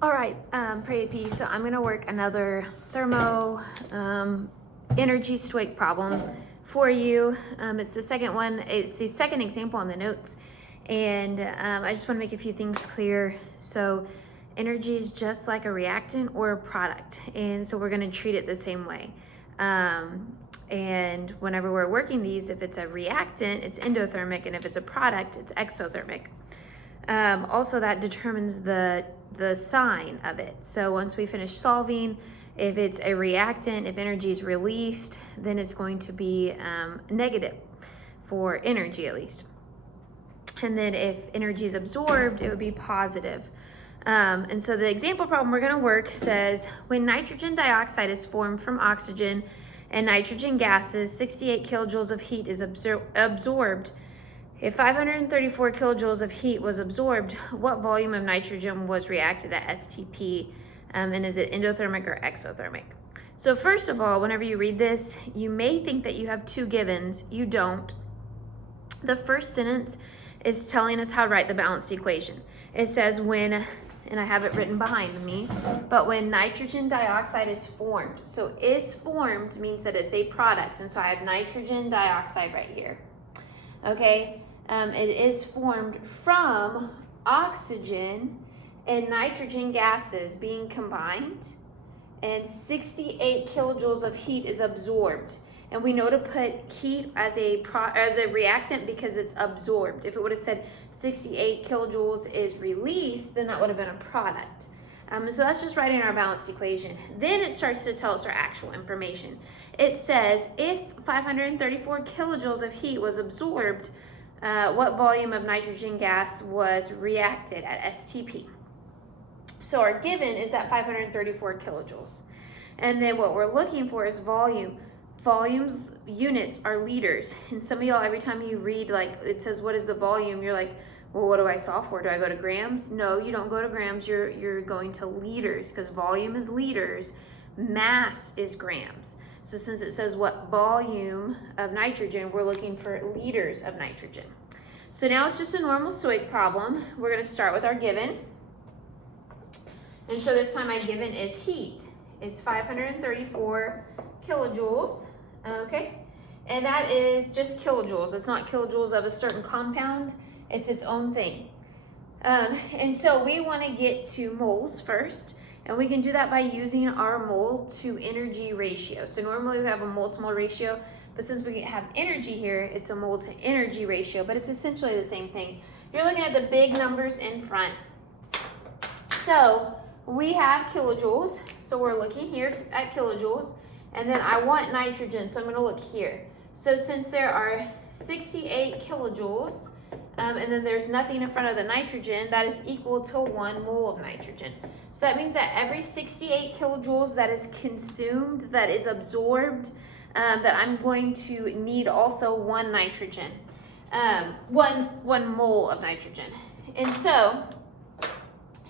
All right, pre-AP, so I'm gonna work another thermo energy stoic problem for you. It's the second one, it's the second example on the notes. And I just wanna make a few things clear. So energy is just like a reactant or a product. And so we're gonna treat it the same way. And whenever we're working these, if it's a reactant, it's endothermic, and if it's a product, it's exothermic. Also, that determines the sign of it. So once we finish solving, if it's a reactant, if energy is released, then it's going to be negative for energy at least. And then if energy is absorbed, it would be positive. And so the example problem we're going to work says, when nitrogen dioxide is formed from oxygen and nitrogen gases, 68 kilojoules of heat is absorbed. If 534 kilojoules of heat was absorbed, what volume of nitrogen was reacted at STP? And is it endothermic or exothermic? So first of all, whenever you read this, you may think that you have two givens. You don't. The first sentence is telling us how to write the balanced equation. It says when, and I have it written behind me, but when nitrogen dioxide is formed. So is formed means that it's a product. And so I have nitrogen dioxide right here. Okay. It is formed from oxygen and nitrogen gases being combined, and 68 kilojoules of heat is absorbed. And we know to put heat as a reactant because it's absorbed. If it would have said 68 kilojoules is released, then that would have been a product. So that's just writing our balanced equation. Then it starts to tell us our actual information. It says if 534 kilojoules of heat was absorbed, what volume of nitrogen gas was reacted at STP? So our given is that 534 kilojoules. And then what we're looking for is volume. Volumes units are liters. And some of y'all, every time you read, like it says, what is the volume? You're like, well, what do I solve for? Do I go to grams? No, you don't go to grams. You're going to liters, because volume is liters, mass is grams. So since it says what volume of nitrogen, we're looking for liters of nitrogen. So now it's just a normal stoic problem. We're going to start with our given. And so this time my given is heat. It's 534 kilojoules, okay? And that is just kilojoules. It's not kilojoules of a certain compound. It's its own thing. And so we want to get to moles first. And we can do that by using our mole to energy ratio. So normally we have a mole to mole ratio, but since we have energy here, it's a mole to energy ratio, but it's essentially the same thing. You're looking at the big numbers in front. So we have kilojoules. So we're looking here at kilojoules, and then I want nitrogen. So I'm gonna look here. So since there are 68 kilojoules, and then there's nothing in front of the nitrogen, that is equal to 1 mole of nitrogen. So that means that every 68 kilojoules that is consumed, that is absorbed, that I'm going to need also 1 nitrogen, one mole of nitrogen. And so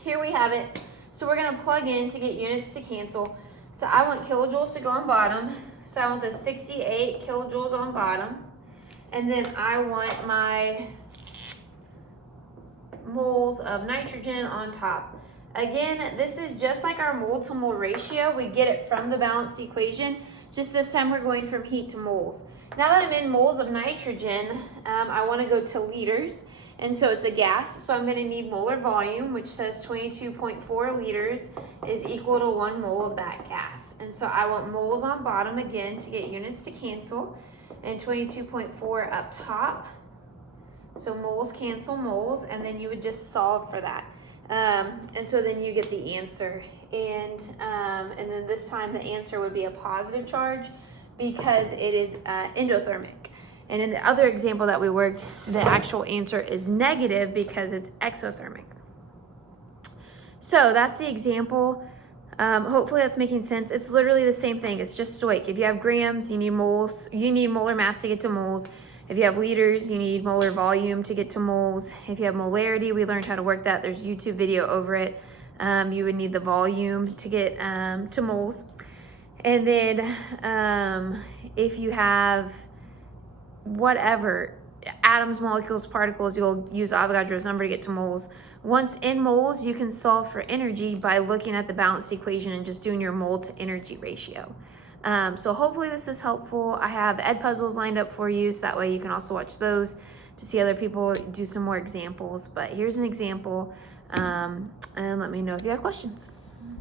here we have it. So we're gonna plug in to get units to cancel. So I want kilojoules to go on bottom. So I want the 68 kilojoules on bottom. And then I want my moles of nitrogen on top. Again, this is just like our mole to mole ratio. We get it from the balanced equation. Just this time we're going from heat to moles. Now that I'm in moles of nitrogen, I want to go to liters. And so it's a gas, so I'm going to need molar volume, which says 22.4 liters is equal to 1 mole of that gas. And so I want moles on bottom again to get units to cancel, and 22.4 up top. So moles cancel moles, and then you would just solve for that. And so then you get the answer. And then this time the answer would be a positive charge because it is endothermic. And in the other example that we worked, the actual answer is negative because it's exothermic. So that's the example. Hopefully that's making sense. It's literally the same thing. It's just stoic. If you have grams, you need moles. You need molar mass to get to moles. If you have liters, you need molar volume to get to moles. If you have molarity, we learned how to work that. There's a YouTube video over it. You would need the volume to get to moles. And then if you have whatever, atoms, molecules, particles, you'll use Avogadro's number to get to moles. Once in moles, you can solve for energy by looking at the balanced equation and just doing your mole to energy ratio. So hopefully this is helpful. I have ed puzzles lined up for you, so that way you can also watch those to see other people do some more examples. But here's an example, and let me know if you have questions.